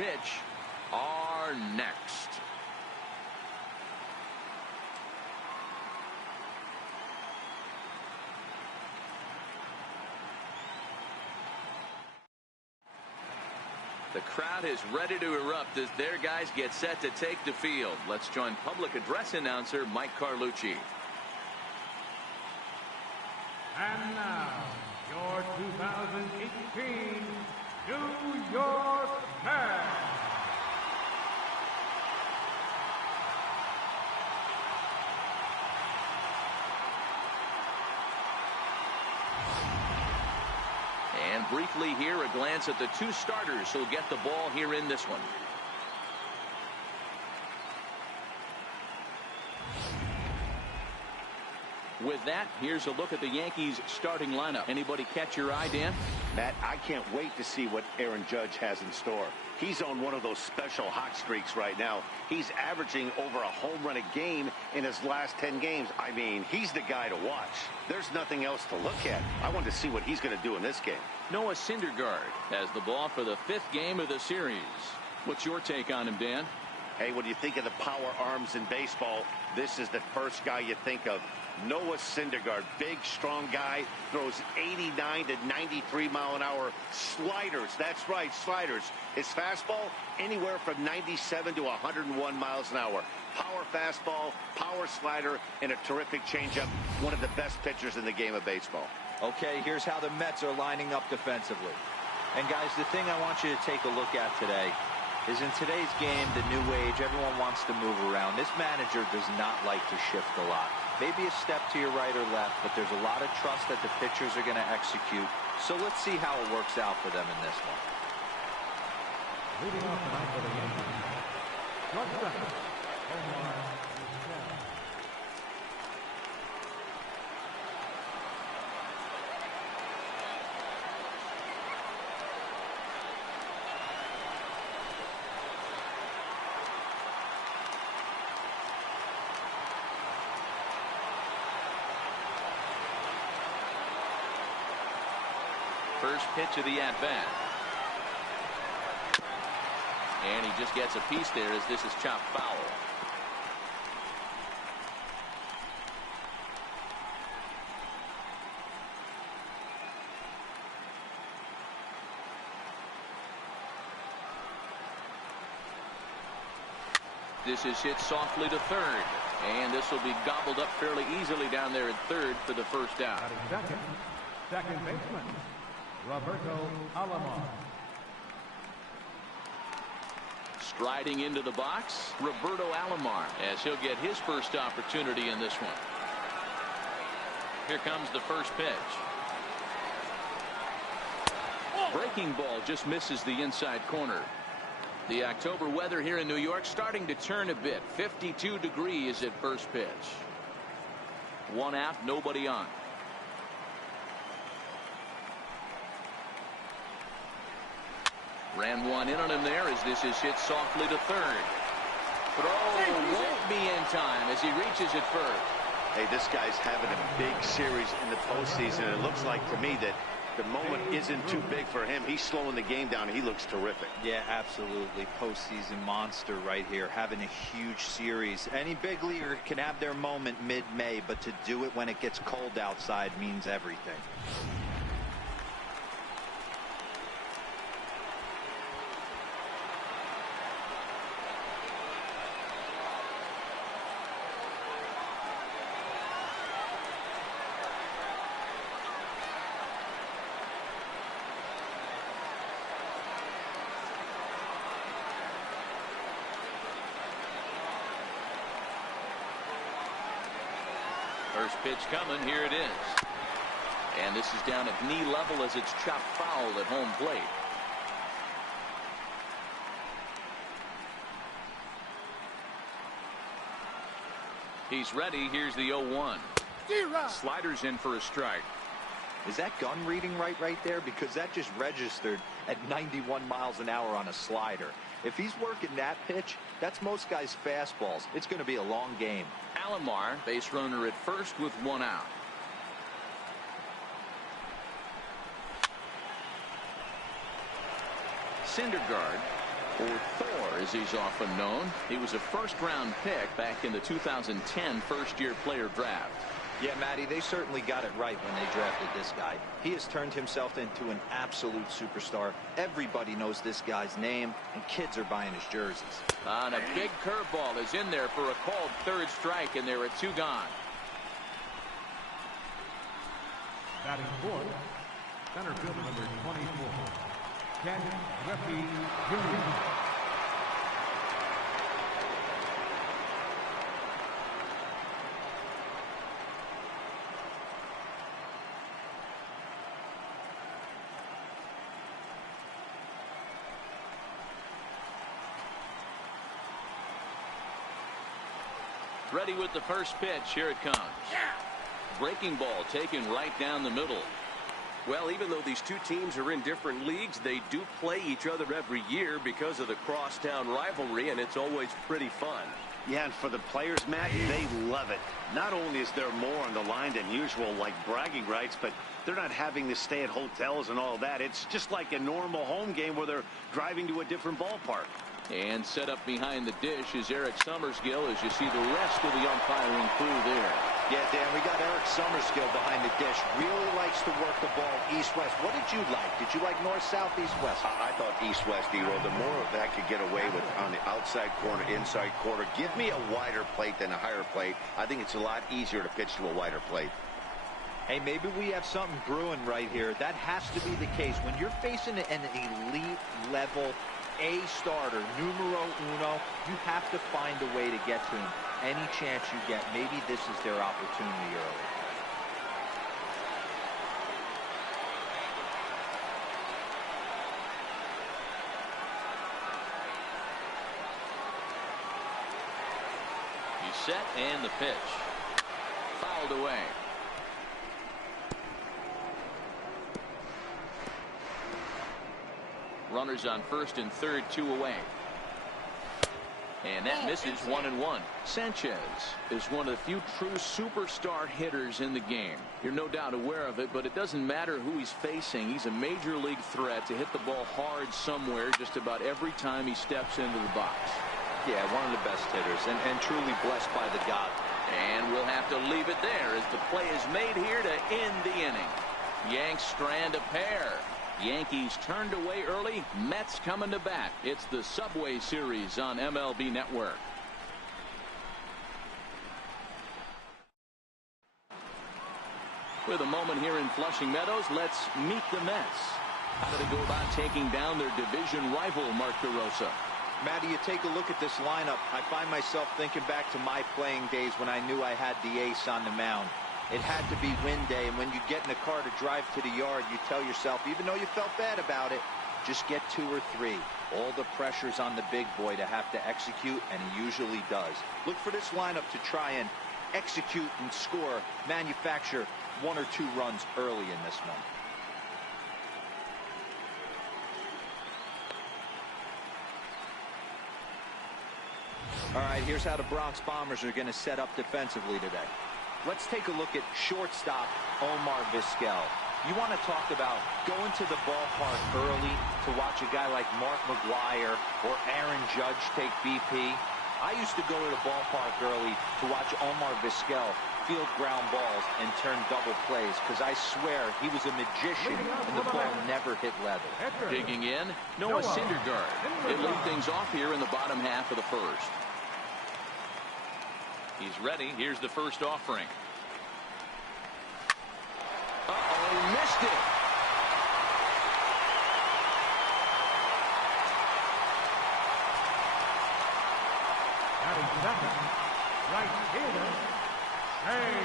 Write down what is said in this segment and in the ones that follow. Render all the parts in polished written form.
pitch are next. The crowd is ready to erupt as their guys get set to take the field. Let's join public address announcer Mike Carlucci. And now, your 2018 New York Mets. And briefly here, a glance at the two starters who'll get the ball here in this one. With that, here's a look at the Yankees starting lineup. Anybody catch your eye, Dan? Matt, I can't wait to see what Aaron Judge has in store. He's on one of those special hot streaks right now. He's averaging over a home run a game in his last 10 games. I mean, he's the guy to watch. There's nothing else to look at. I want to see what he's going to do in this game. Noah Syndergaard has the ball for the 5th game of the series. What's your take on him, Dan? Hey, when you think of the power arms in baseball, this is the first guy you think of. Noah Syndergaard, big, strong guy, throws 89 to 93 mile an hour sliders. That's right, sliders. His fastball, anywhere from 97 to 101 miles an hour. Power fastball, power slider, and a terrific changeup. One of the best pitchers in the game of baseball. Okay, here's how the Mets are lining up defensively. And guys, the thing I want you to take a look at today is in today's game, the new age, everyone wants to move around. This manager does not like to shift a lot. Maybe a step to your right or left, but there's a lot of trust that the pitchers are going to execute. So let's see how it works out for them in this one. Leading off tonight for the Yankees, shortstop, Omar. First pitch of the at-bat. And he just gets a piece there as this is chopped foul. This is hit softly to third. And this will be gobbled up fairly easily down there at third for the first out. Second baseman, Roberto Alomar. Striding into the box, Roberto Alomar, as he'll get his first opportunity in this one. Here comes the first pitch. Breaking ball just misses the inside corner. The October weather here in New York starting to turn a bit. 52 degrees at first pitch. One out, nobody on. Ran one in on him there as this is hit softly to third. Throw won't be in time as he reaches it first. Hey, this guy's having a big series in the postseason. It looks like to me that the moment isn't too big for him. He's slowing the game down. He looks terrific. Yeah, absolutely. Postseason monster right here, having a huge series. Any big leaguer can have their moment mid-May, but to do it when it gets cold outside means everything. First pitch coming. Here it is. And this is down at knee level as it's chopped foul at home plate. He's ready. Here's the 0-1. Sliders in for a strike. Is that gun reading right there? Because that just registered at 91 miles an hour on a slider. If he's working that pitch, that's most guys' fastballs. It's going to be a long game. Alomar, base runner at first with one out. Syndergaard or Thor as he's often known. He was a first-round pick back in the 2010 first-year player draft. Yeah, Matty, they certainly got it right when they drafted this guy. He has turned himself into an absolute superstar. Everybody knows this guy's name, and kids are buying his jerseys. And a big curveball is in there for a called third strike, and there are 2 gone. Batting fourth, center fielder number 24, Ken Griffey Jr. Ready with the first pitch. Here it comes. Breaking ball taken right down the middle. Well, even though these two teams are in different leagues, they do play each other every year because of the crosstown rivalry, and it's always pretty fun. Yeah, and for the players, Matt, they love it. Not only is there more on the line than usual, like bragging rights, but they're not having to stay at hotels and all that. It's just like a normal home game where they're driving to a different ballpark. And set up behind the dish is Eric Summerskill as you see the rest of the umpiring crew there. Yeah, Dan, we got Eric Summerskill behind the dish. Really likes to work the ball east-west. What did you like? Did you like north-south, east-west? I thought east-west, D-Roll. The more that I could get away with on the outside corner, inside corner. Give me a wider plate than a higher plate. I think it's a lot easier to pitch to a wider plate. Hey, maybe we have something brewing right here. That has to be the case. When you're facing an elite-level A starter, numero uno, you have to find a way to get to him. Any chance you get, maybe this is their opportunity early. He's set and the pitch. Fouled away. Runners on first and third, 2 away. And that misses 1-1. Sanchez is one of the few true superstar hitters in the game. You're no doubt aware of it, but it doesn't matter who he's facing. He's a major league threat to hit the ball hard somewhere just about every time he steps into the box. Yeah, one of the best hitters and truly blessed by the God. And we'll have to leave it there as the play is made here to end the inning. Yanks strand a pair. Yankees turned away early. Mets coming to bat. It's the Subway Series on MLB Network. With a moment here in Flushing Meadows, let's meet the Mets. How do they go about taking down their division rival, Mark DeRosa? Matty, you take a look at this lineup. I find myself thinking back to my playing days when I knew I had the ace on the mound. It had to be win day, and when you get in a car to drive to the yard, you tell yourself, even though you felt bad about it, just get 2 or 3. All the pressure's on the big boy to have to execute, and he usually does. Look for this lineup to try and execute and score, manufacture 1 or 2 runs early in this one. All right, here's how the Bronx Bombers are going to set up defensively today. Let's take a look at shortstop Omar Vizquel. You want to talk about going to the ballpark early to watch a guy like Mark McGwire or Aaron Judge take BP. I used to go to the ballpark early to watch Omar Vizquel field ground balls and turn double plays, because I swear he was a magician and the ball never hit level. Digging in, Noah Syndergaard. They lead things off here in the bottom half of the first. He's ready. Here's the first offering. Uh-oh, missed it. Batting second, right fielder, Hey.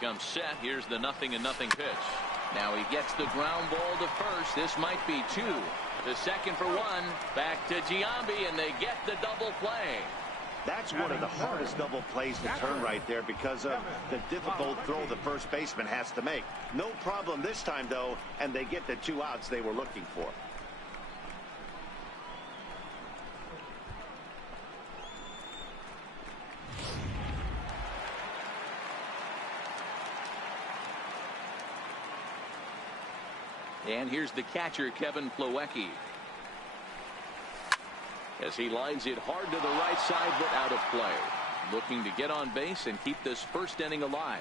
Comes set. Here's the 0-0 pitch. Now he gets the ground ball to first. This might be 2. The second for 1. Back to Giambi, and they get the double play. That's one of the hardest double plays to turn right there because of the difficult throw the first baseman has to make. No problem this time, though, and they get the 2 outs they were looking for. And here's the catcher, Kevin Plawecki. As he lines it hard to the right side, but out of play. Looking to get on base and keep this first inning alive.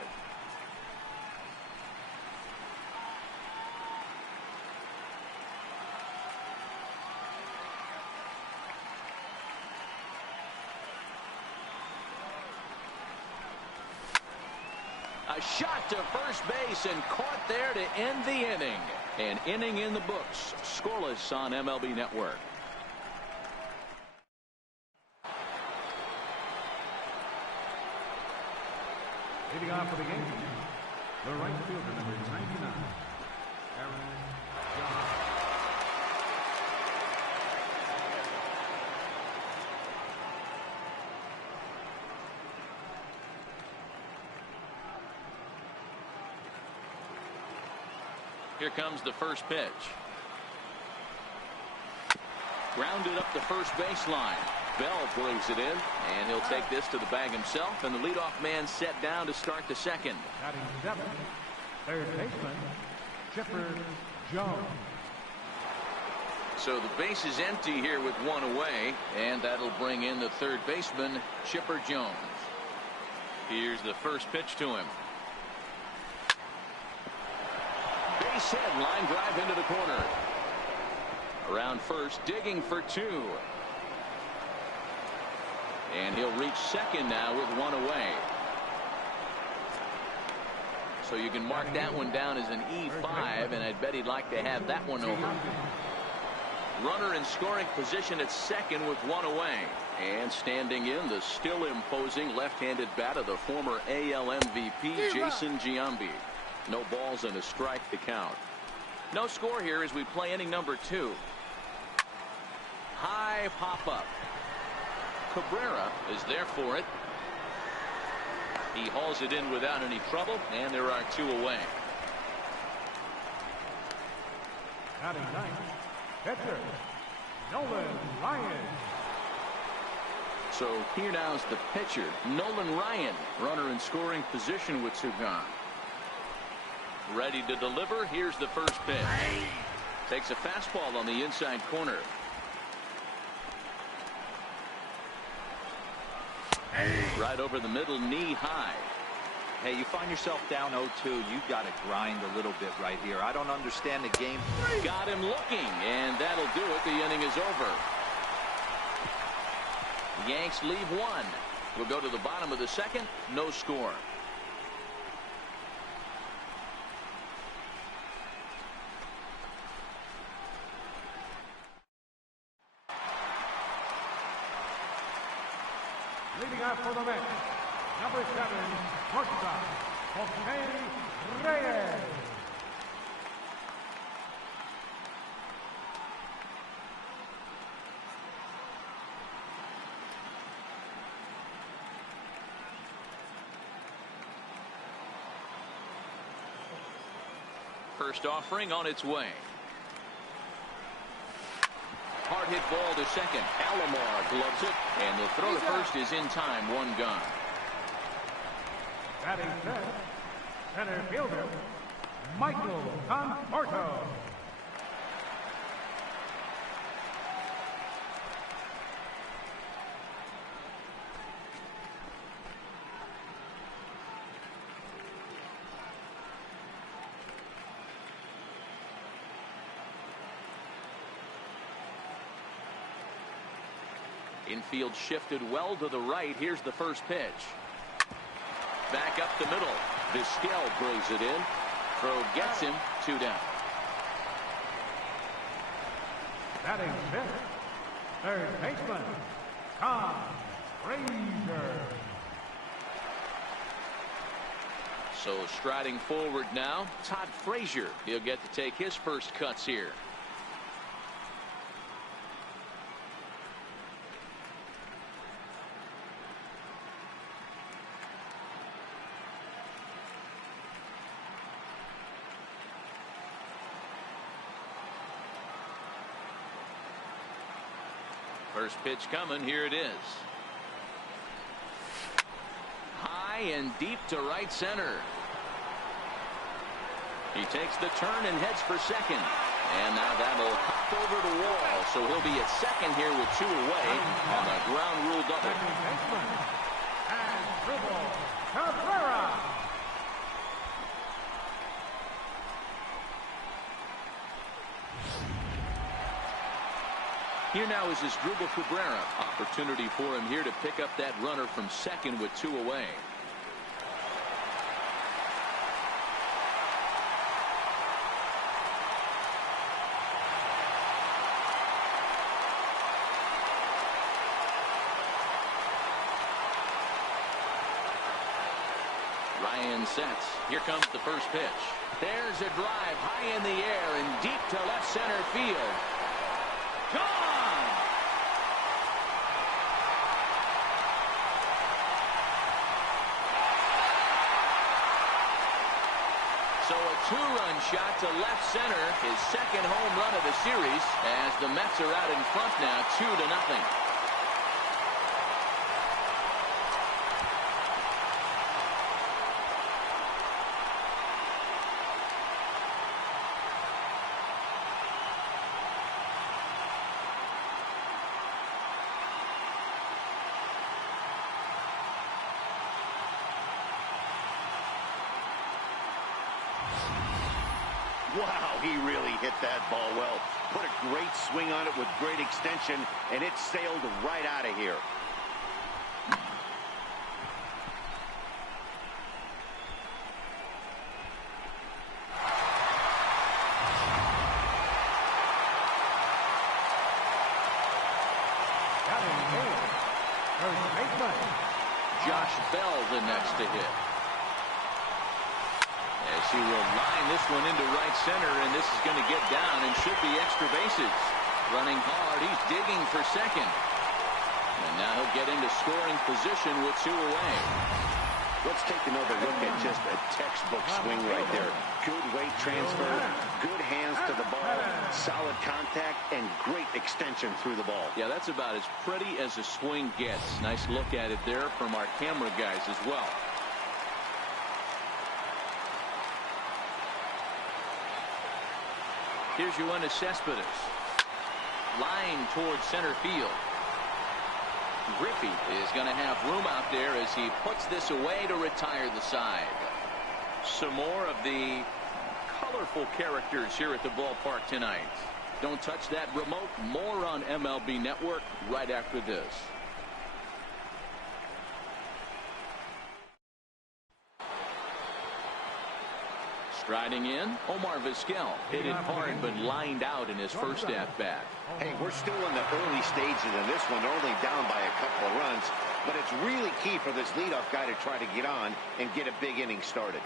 A shot to first base and caught there to end the inning. An inning in the books. Scoreless on MLB Network. Leading off for the game, the right fielder, number 99, Aaron John. Here comes the first pitch. Grounded up the first baseline. Bell brings it in, and he'll take this to the bag himself, and the leadoff man set down to start the second. Batting 7th, third baseman, Chipper Jones. So the base is empty here with 1 away, and that'll bring in the third baseman, Chipper Jones. Here's the first pitch to him. Base hit, line drive into the corner. Around first, digging for 2. And he'll reach second now with 1 away. So you can mark that one down as an E5, and I'd bet he'd like to have that one over. Runner in scoring position at second with 1 away. And standing in, the still imposing left-handed bat of the former AL MVP, Jason Giambi. No balls and a strike to count. No score here as we play inning number 2. High pop-up. Cabrera is there for it. He hauls it in without any trouble, and there are 2 away. Batting 9th, pitcher, Nolan Ryan. So here now's the pitcher, Nolan Ryan, runner in scoring position with 2 gone. Ready to deliver. Here's the first pitch. Takes a fastball on the inside corner. Right over the middle, knee high. Hey, you find yourself down 0-2, you've got to grind a little bit right here. I don't understand the game. Got him looking, and that'll do it. The inning is over. The Yanks leave 1. We'll go to the bottom of the second. No score. Leading off for the Mets, number 7, shortstop, Jose Reyes. First offering on its way. Hard hit ball to second. Alomar gloves it, and the throw to first is in time. 1 gone. Batting 10th, center fielder, Michael Conforto. Infield shifted well to the right. Here's the first pitch. Back up the middle. Vizquel brings it in. Throw gets him. 2 down. Batting 5th, third baseman, Tom Frazier. So striding forward now, Todd Frazier. He'll get to take his first cuts here. First pitch coming. Here it is. High and deep to right center. He takes the turn and heads for second. And now that'll hop over the wall. So he'll be at second here with 2 away on a ground rule double. Second baseman, Asdrubal Cabrera. Here now is Asdrubal Cabrera. Opportunity for him here to pick up that runner from second with 2 away. Ryan sets. Here comes the first pitch. There's a drive high in the air and deep to left center field. Gone! So a 2-run shot to left center, his second home run of the series, as the Mets are out in front now 2-0. Wow, he really hit that ball well. Put a great swing on it with great extension, and it sailed right out of here. Batting clear. First baseman, Josh Bell the next to hit. As he will line this one into right center, and this is going to get down and should be extra bases. Running hard, he's digging for second. And now he'll get into scoring position with 2 away. Let's take another look at just a textbook swing right there. Good weight transfer, good hands to the ball, solid contact, and great extension through the ball. Yeah, that's about as pretty as a swing gets. Nice look at it there from our camera guys as well. Here's Yoenis Cespedes. Line towards center field. Griffey is going to have room out there as he puts this away to retire the side. Some more of the colorful characters here at the ballpark tonight. Don't touch that remote. More on MLB Network right after this. Striding in, Omar Vizquel hit it hard but lined out in his first at-bat. Hey, we're still in the early stages of this one. They're only down by a couple of runs, but it's really key for this leadoff guy to try to get on and get a big inning started.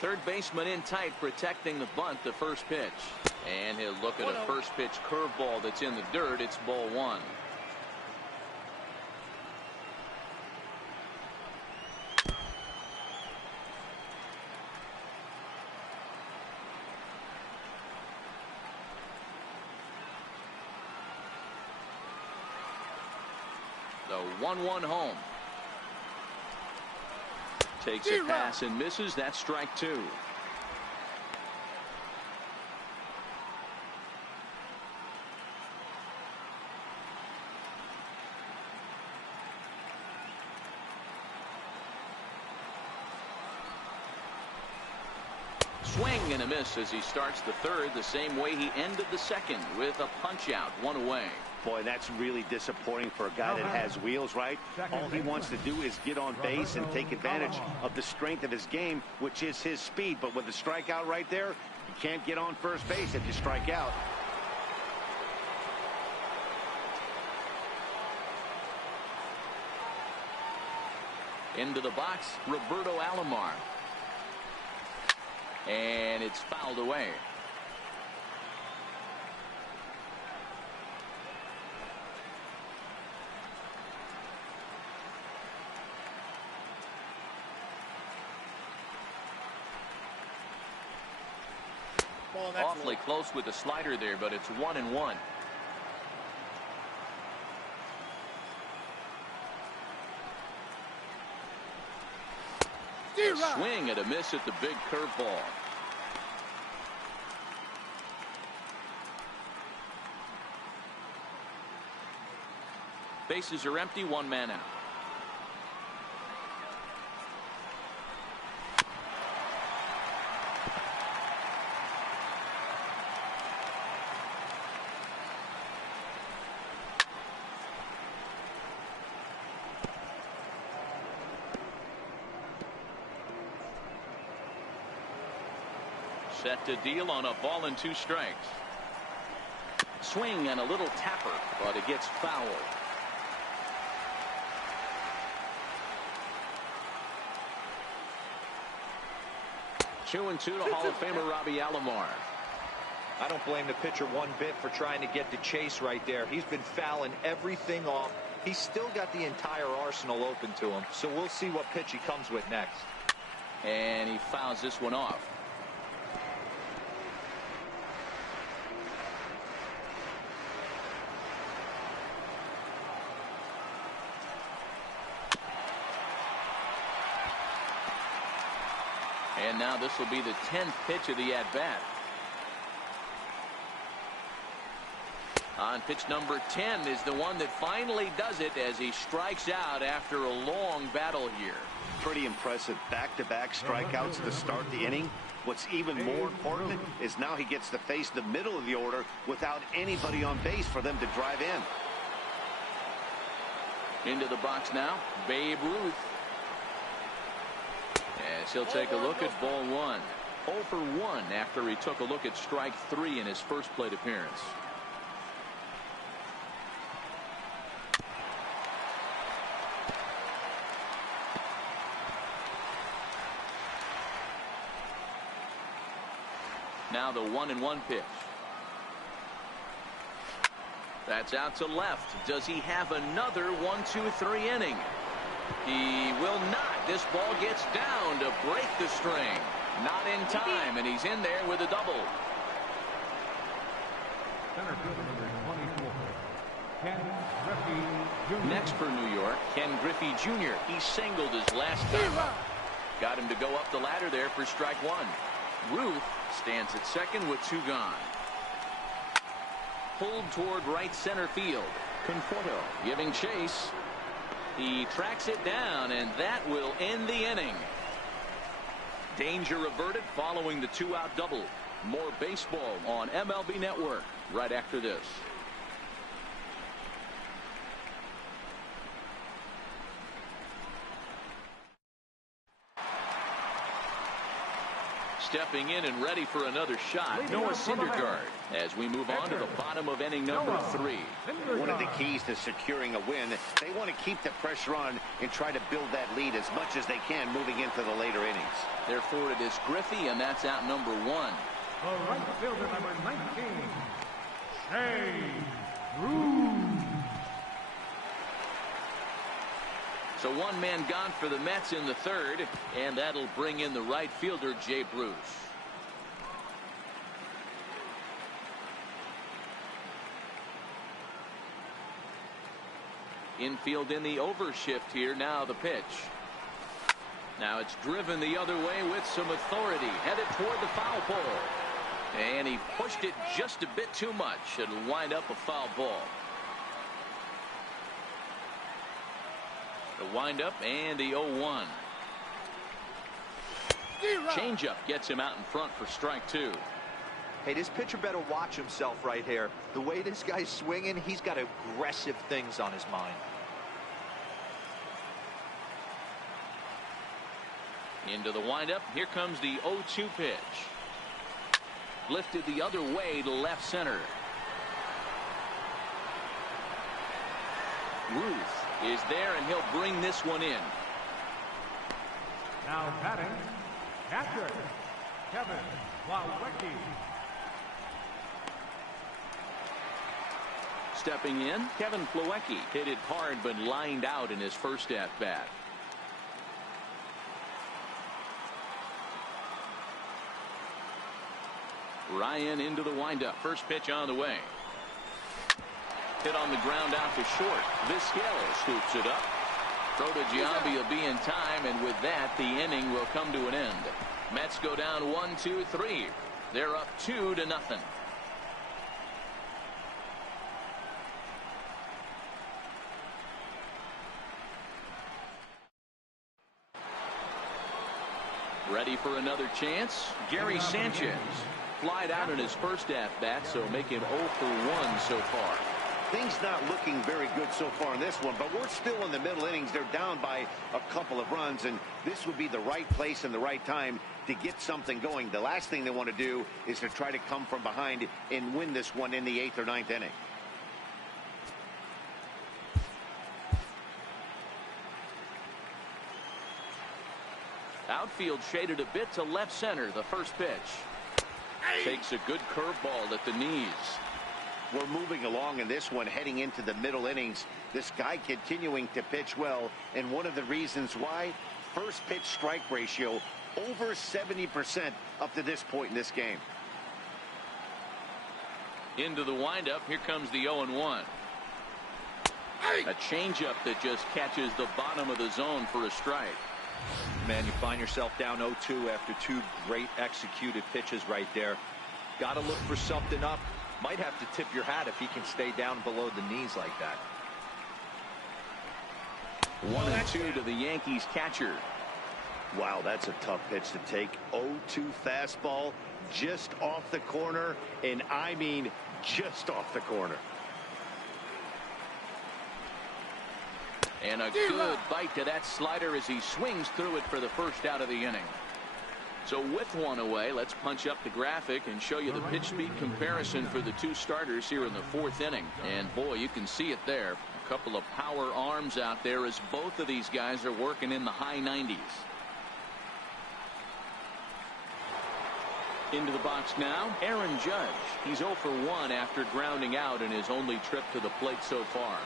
Third baseman in tight, protecting the bunt, the first pitch. And he'll look at a first pitch curveball that's in the dirt. It's ball 1. The 1-1 home. Takes a pass and misses. That's strike 2. Swing and a miss as he starts the third the same way he ended the second, with a punch out, 1 away. Boy, that's really disappointing for a guy that has wheels, right? All he wants to do is get on base and take advantage of the strength of his game, which is his speed. But with the strikeout right there, you can't get on first base if you strike out. Into the box, Roberto Alomar. And it's fouled away. Awfully close with the slider there, but it's 1-1. Swing and a miss at the big curveball. Bases are empty, one man out. Set to deal on a ball and 2 strikes. Swing and a little tapper, but it gets foul. 2-2 to Hall of Famer Robbie Alomar. I don't blame the pitcher one bit for trying to get the chase right there. He's been fouling everything off. He's still got the entire arsenal open to him, so we'll see what pitch he comes with next. And he fouls this one off. And now this will be the 10th pitch of the at-bat. On pitch number 10 is the one that finally does it as he strikes out after a long battle here. Pretty impressive back-to-back strikeouts to start the inning. What's even more important is now he gets to face the middle of the order without anybody on base for them to drive in. Into the box now, Babe Ruth. As he'll take a look at ball 1. 0 for 1 after he took a look at strike 3 in his first plate appearance. Now the 1-1 pitch. That's out to left. Does he have another 1-2-3 inning? He will not. This ball gets down to break the string. Not in time, and he's in there with a double. Center fielder number 24, Ken Griffey Jr. Next for New York, Ken Griffey Jr. He singled his last time up. Got him to go up the ladder there for strike 1. Ruth stands at second with 2 gone. Pulled toward right center field. Conforto giving chase. He tracks it down, and that will end the inning. Danger averted following the 2-out double. More baseball on MLB Network right after this. Stepping in and ready for another shot, Noah Syndergaard, as we move on to the bottom of inning number 3. One of the keys to securing a win, they want to keep the pressure on and try to build that lead as much as they can moving into the later innings. Therefore, it is Griffey, and that's out number 1. The right fielder number 19, Shea Ruth. So 1 man gone for the Mets in the 3rd, and that'll bring in the right fielder, Jay Bruce. Infield in the overshift here. Now the pitch. Now it's driven the other way with some authority, headed toward the foul pole. And he pushed it just a bit too much. It'll wind up a foul ball. The windup and the 0-1. Changeup gets him out in front for strike 2. Hey, this pitcher better watch himself right here. The way this guy's swinging, he's got aggressive things on his mind. Into the windup. Here comes the 0-2 pitch. Lifted the other way to left center. Ruth is there, and he'll bring this one in. Now batting, catcher, Kevin Plawecki. Stepping in, Kevin Plawecki hit it hard but lined out in his first at-bat. Ryan into the windup. First pitch on the way. Hit on the ground out to short. Vizquel scoops it up. Throw to Giambi will be in time, and with that, the inning will come to an end. Mets go down 1-2-3. They're up 2-0. Ready for another chance? Gary Sanchez flied out in his first at-bat, so make him 0 for 1 so far. Things not looking very good so far in this one, but we're still in the middle innings. They're down by a couple of runs, and this would be the right place and the right time to get something going. The last thing they want to do is to try to come from behind and win this one in the 8th or 9th inning. Outfield shaded a bit to left center. The first pitch. Takes a good curveball at the knees. We're moving along in this one, heading into the middle innings. This guy continuing to pitch well, and one of the reasons why, first pitch strike ratio over 70% up to this point in this game. Into the windup. Here comes the 0-1. A changeup that just catches the bottom of the zone for a strike. Man, you find yourself down 0-2 after 2 great executed pitches right there. Got to look for something up. Might have to tip your hat if he can stay down below the knees like that. 1-2 to the Yankees catcher. Wow, that's a tough pitch to take. 0-2 fastball just off the corner, and I mean just off the corner. And a good bite to that slider as he swings through it for the first out of the inning. So with one away, let's punch up the graphic and show you the pitch speed comparison for the 2 starters here in the 4th inning. And boy, you can see it there. A couple of power arms out there as both of these guys are working in the high 90s. Into the box now, Aaron Judge. He's 0 for 1 after grounding out in his only trip to the plate so far.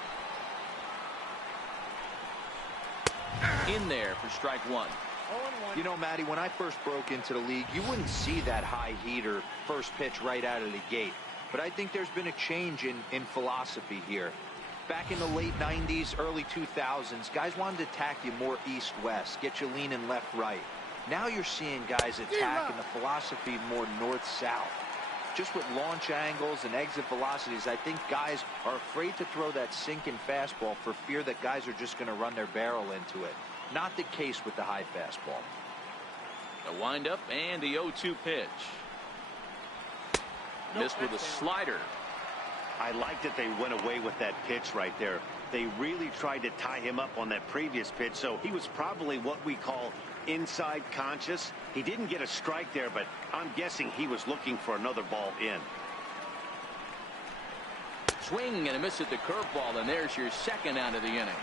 In there for strike 1. You know, Matty, when I first broke into the league, you wouldn't see that high heater first pitch right out of the gate. But I think there's been a change in philosophy here. Back in the late 90s, early 2000s, guys wanted to attack you more east-west, get you leaning left-right. Now you're seeing guys attacking the philosophy more north-south. Just with launch angles and exit velocities, I think guys are afraid to throw that sinking fastball for fear that guys are just going to run their barrel into it. Not the case with the high fastball. The windup and the 0-2 pitch. Missed with a slider. I like that they went away with that pitch right there. They really tried to tie him up on that previous pitch, so he was probably what we call inside conscious. He didn't get a strike there, but I'm guessing he was looking for another ball in. Swing and a miss at the curveball, and there's your second out of the inning.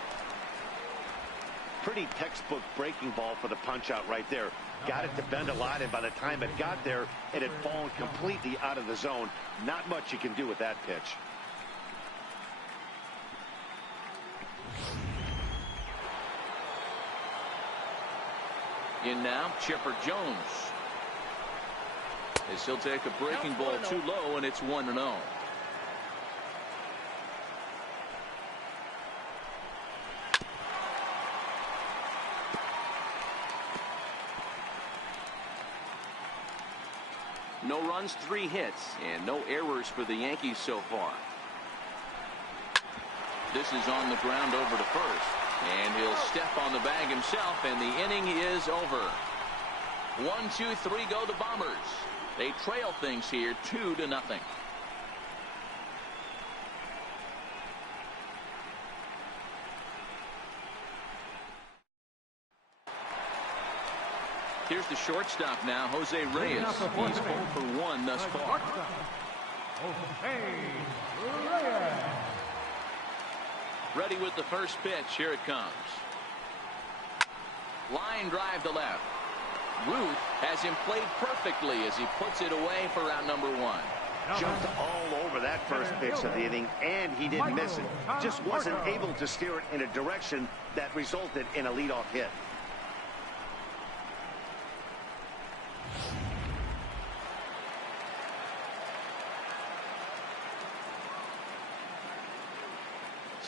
Pretty textbook breaking ball for the punch out right there. Got it to bend a lot, and by the time it got there, it had fallen completely out of the zone. Not much you can do with that pitch. In now, Chipper Jones. As he'll take a breaking ball too low, and it's 1-0. No runs, 3 hits, and no errors for the Yankees so far. This is on the ground over to first. And he'll step on the bag himself, and the inning is over. 1, 2, 3 go the Bombers. They trail things here 2-0. Here's the shortstop now, Jose Reyes. He's 0 for 1 thus far. Ready with the first pitch. Here it comes. Line drive to left. Ruth has him played perfectly as he puts it away for out number 1. Jumped all over that first pitch of the inning, and he didn't miss it. Just wasn't able to steer it in a direction that resulted in a leadoff hit.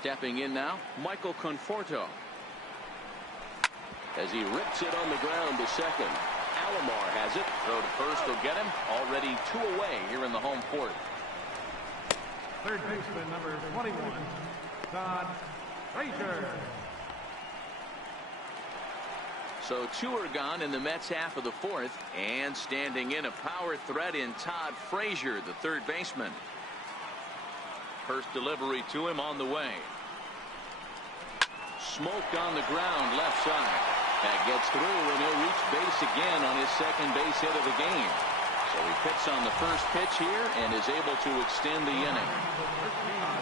Stepping in now, Michael Conforto. As he rips it on the ground to second. Alomar has it. Throw to first will get him. Already 2 away here in the home fourth. Third baseman number 21, Todd Frazier. So 2 are gone in the Mets half of the fourth. And standing in a power threat in Todd Frazier, the third baseman. First delivery to him on the way. Smoked on the ground left side. That gets through, and he'll reach base again on his second base hit of the game. So he picks on the first pitch here and is able to extend the inning.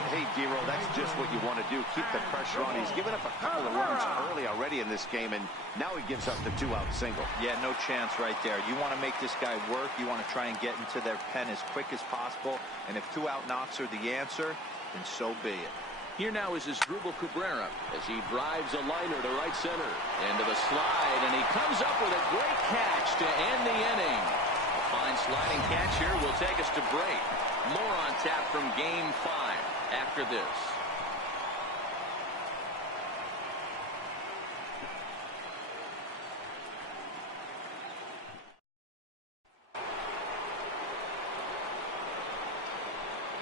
Hey, Dero, that's just what you want to do. Keep the pressure on. He's given up a couple of runs early already in this game, and now he gives up the 2-out single. Yeah, no chance right there. You want to make this guy work. You want to try and get into their pen as quick as possible. And if 2-out knocks are the answer, then so be it. Here now is Asdrubal Cabrera as he drives a liner to right center. Into the slide, and he comes up with a great catch to end the inning. A fine sliding catch here will take us to break. More on tap from Game 5 after this.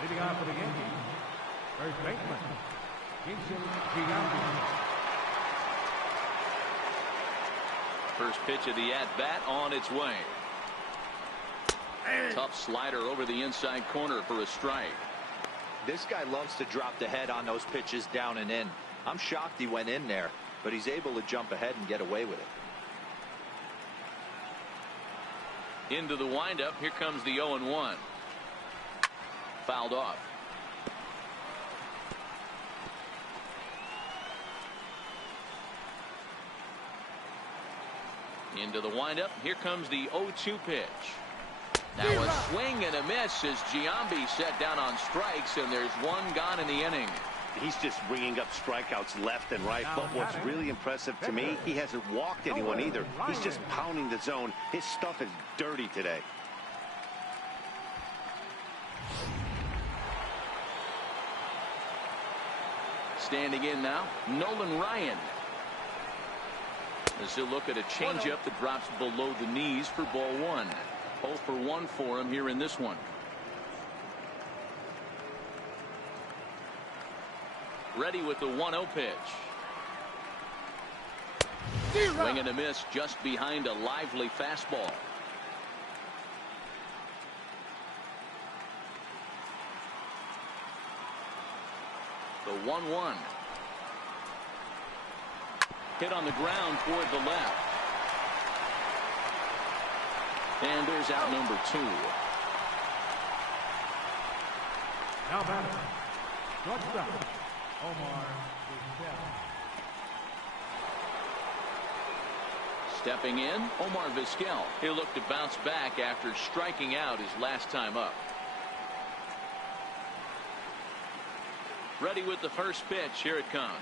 Leading off for the Yankees, first baseman, Giambi. First pitch of the at-bat on its way. Tough slider over the inside corner for a strike. This guy loves to drop the head on those pitches down and in. I'm shocked he went in there, but he's able to jump ahead and get away with it. Into the windup. Here comes the 0-1. Fouled off. Into the windup. Here comes the 0-2 pitch. Now a swing and a miss as Giambi set down on strikes, and there's 1 gone in the inning. He's just bringing up strikeouts left and right. But what's really impressive to me, he hasn't walked anyone either. He's just pounding the zone. His stuff is dirty today. Standing in now, Nolan Ryan. As he'll look at a changeup that drops below the knees for ball 1. 0 for 1 for him here in this one. Ready with the 1-0 pitch. Swing and a miss just behind a lively fastball. The 1-1. Hit on the ground toward the left. And there's out number 2. Now batter, shortstop, Omar Vizquel. Stepping in, Omar Vizquel. He'll look to bounce back after striking out his last time up. Ready with the first pitch. Here it comes.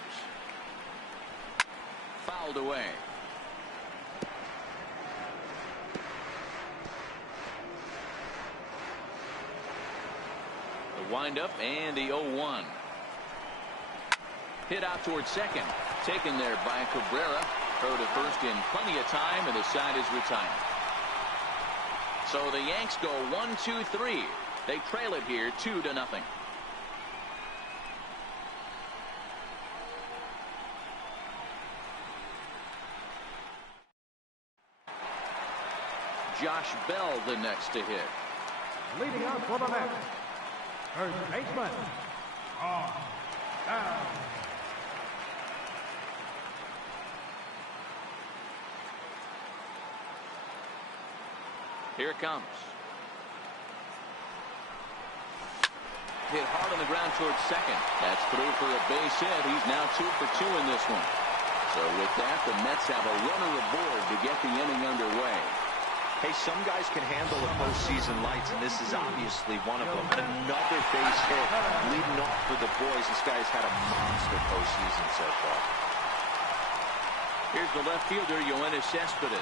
Fouled away. The windup and the 0-1. Hit out towards second. Taken there by Cabrera. Throw to first in plenty of time, and the side is retired. So the Yanks go 1-2-3. They trail it here 2-0. Josh Bell the next to hit. Leading off for the Mets, first baseman, on down. Here it comes. Hit hard on the ground towards second. That's through for a base hit. He's now 2 for 2 in this one. So with that, the Mets have a runner aboard to get the inning underway. Hey, some guys can handle the postseason lights, and this is obviously one of them. Another base hit leading off for the boys. This guy's had a monster postseason so far. Here's the left fielder, Yoenis Cespedes.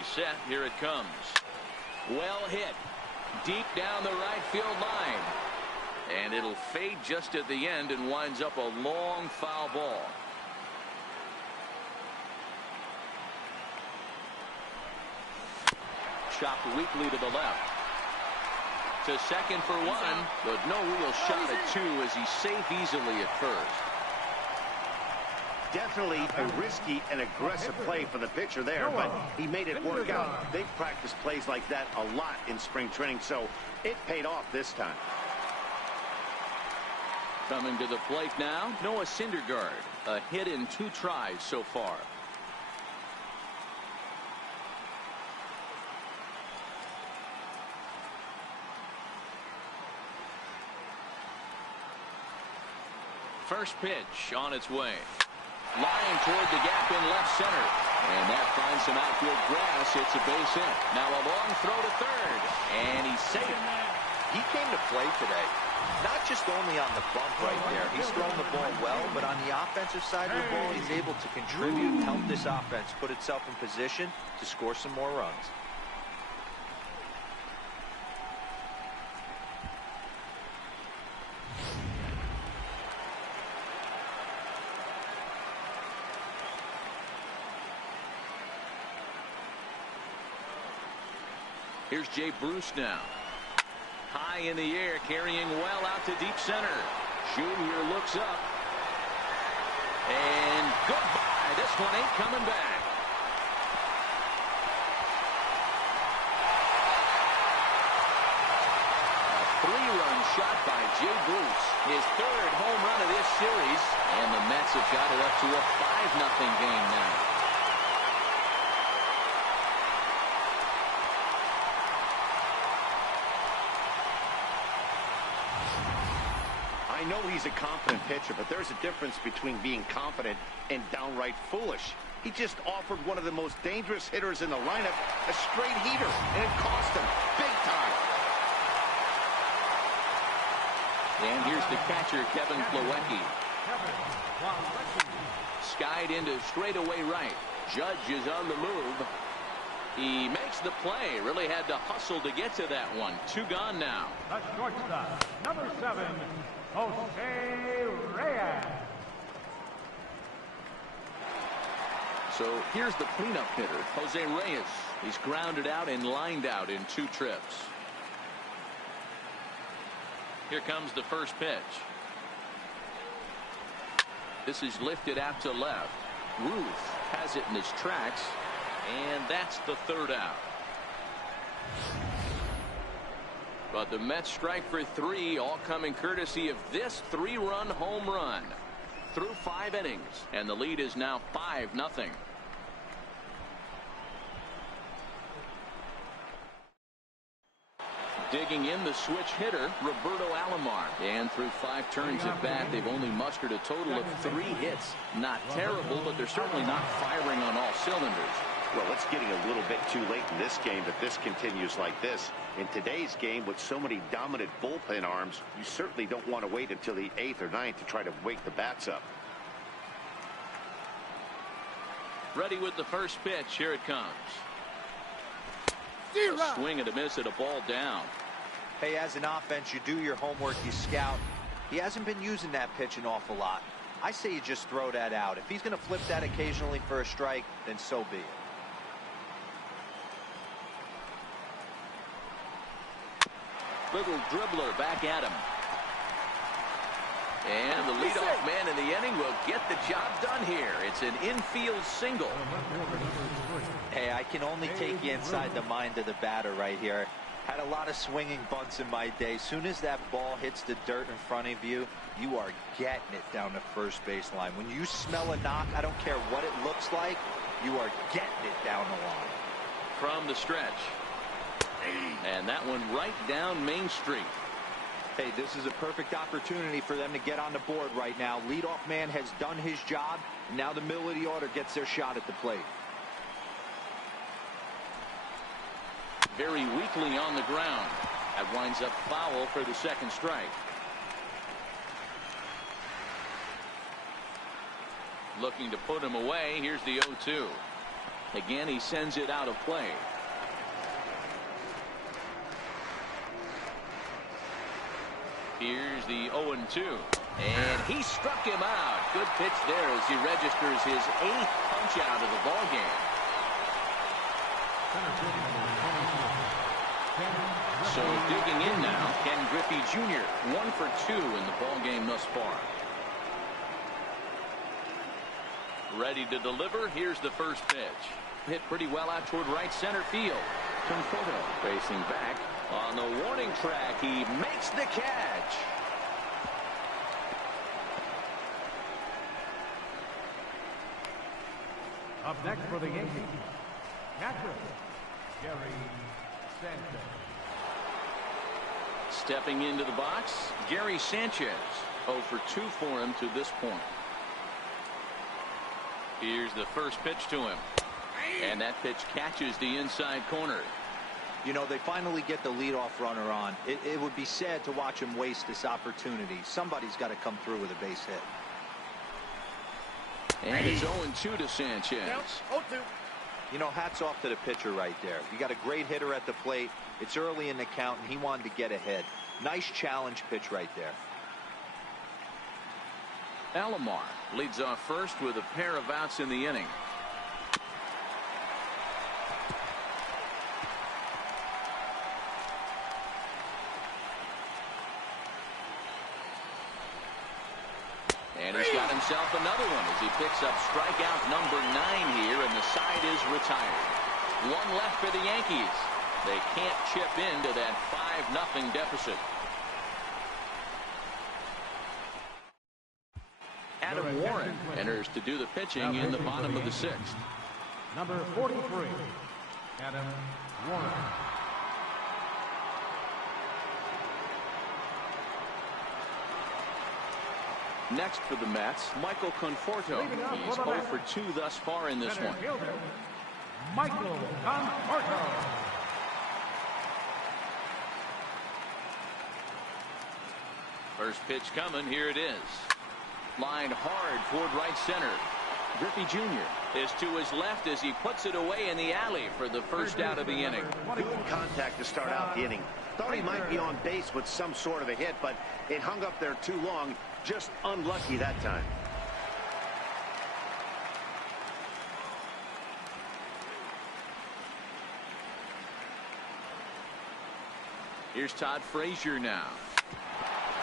He's set. Here it comes. Well hit. Deep down the right field line. And it'll fade just at the end and winds up a long foul ball. Chopped weakly to the left. To second for one, but no real shot at two as he's safe easily at first. Definitely a risky and aggressive play for the pitcher there, but he made it work out. They've practiced plays like that a lot in spring training, so it paid off this time. Coming to the plate now, Noah Syndergaard. A hit in 2 tries so far. First pitch on its way. Lying toward the gap in left center. And that finds some outfield grass. It's a base hit. Now a long throw to third. And he's safe. He came to play today. Not just only on the bump right there. He's thrown the ball well, but on the offensive side of the ball, he's able to contribute, help this offense put itself in position to score some more runs. Here's Jay Bruce now. High in the air, carrying well out to deep center. Junior looks up. And goodbye. This one ain't coming back. A 3-run shot by Jay Bruce. His 3rd home run of this series. And the Mets have got it up to a 5-0 game now. I know he's a confident pitcher, but there's a difference between being confident and downright foolish. He just offered one of the most dangerous hitters in the lineup a straight heater, and it cost him big time. And here's the catcher, Kevin Plawecki. Skied into straightaway right. Judge is on the move. He makes the play. Really had to hustle to get to that one. 2 gone now. The shortstop, number 7, Jose Reyes. So here's the cleanup hitter, Jose Reyes. He's grounded out and lined out in 2 trips. Here comes the first pitch. This is lifted out to left. Ruth has it in his tracks, and that's the 3rd out. But the Mets strike for 3, all coming courtesy of this 3-run home run. Through 5 innings, and the lead is now 5-0. Digging in, the switch hitter, Roberto Alomar. And through 5 turns at bat, they've only mustered a total of 3 hits. Not terrible, but they're certainly not firing on all cylinders. Well, it's getting a little bit too late in this game if this continues like this. In today's game, with so many dominant bullpen arms, you certainly don't want to wait until the 8th or 9th to try to wake the bats up. Ready with the first pitch. Here it comes. A swing and a miss at a ball down. Hey, as an offense, you do your homework, you scout. He hasn't been using that pitch an awful lot. I say you just throw that out. If he's going to flip that occasionally for a strike, then so be it. Little dribbler back at him. And the leadoff man in the inning will get the job done here. It's an infield single. Hey, I can only take you inside the mind of the batter right here. Had a lot of swinging bunts in my day. Soon as that ball hits the dirt in front of you, you are getting it down the first base line. When you smell a knock, I don't care what it looks like, you are getting it down the line. From the stretch. And that one right down Main Street. Hey, this is a perfect opportunity for them to get on the board right now. Leadoff man has done his job. And now the middle of the order gets their shot at the plate. Very weakly on the ground. That winds up foul for the 2nd strike. Looking to put him away. Here's the 0-2. Again, he sends it out of play. Here's the 0-2. And he struck him out. Good pitch there as he registers his 8th punch out of the ball game. So digging in now, Ken Griffey Jr. 1 for 2 in the ball game thus far. Ready to deliver. Here's the first pitch. Hit pretty well out toward right center field. Conforto racing back. On the warning track, he makes the catch. Up next for the Yankees, catcher, Gary Sanchez. Stepping into the box, Gary Sanchez. 0 for 2 for him to this point. Here's the first pitch to him. And that pitch catches the inside corner. You know, they finally get the leadoff runner on. It would be sad to watch him waste this opportunity. Somebody's got to come through with a base hit. And it's 0-2 to Sanchez. You know, hats off to the pitcher right there. You got a great hitter at the plate. It's early in the count, and he wanted to get ahead. Nice challenge pitch right there. Alomar leads off first with a pair of outs in the inning. And he's got himself another one as he picks up strikeout number 9 here, and the side is retired. 1 left for the Yankees. They can't chip into that 5-0 deficit. Adam Warren enters to do the pitching in the bottom of the 6th. Number 43, Adam Warren. Next for the Mets, Michael Conforto. He's 0 for 2 thus far in this one. Michael Conforto. First pitch coming. Here it is. Line hard toward right center. Griffey Jr. is to his left as he puts it away in the alley for the first out of the inning. Good contact to start out the inning. Thought he might be on base with some sort of a hit, but it hung up there too long. Just unlucky that time. Here's Todd Frazier now.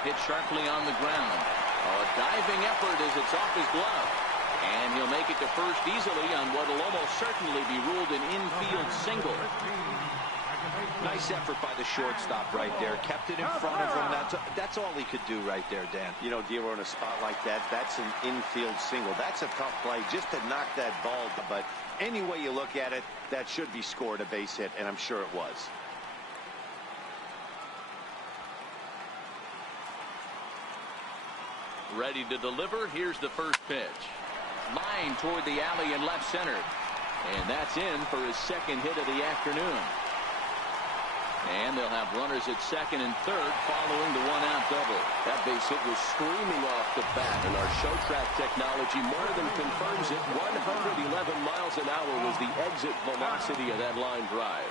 Hit sharply on the ground. A diving effort as it's off his glove. And he'll make it to first easily on what will almost certainly be ruled an infield single. Nice effort by the shortstop right there. Kept it in front of him. That's all he could do right there, Dan. You know, Dero, in a spot like that, that's an infield single. That's a tough play just to knock that ball. But any way you look at it, that should be scored a base hit, and I'm sure it was. Ready to deliver. Here's the first pitch. Line toward the alley in left center. And that's in for his 2nd hit of the afternoon. And they'll have runners at 2nd and 3rd following the 1-out double. That base hit was screaming off the bat, and our show track technology more than confirms it. 111 miles an hour was the exit velocity of that line drive.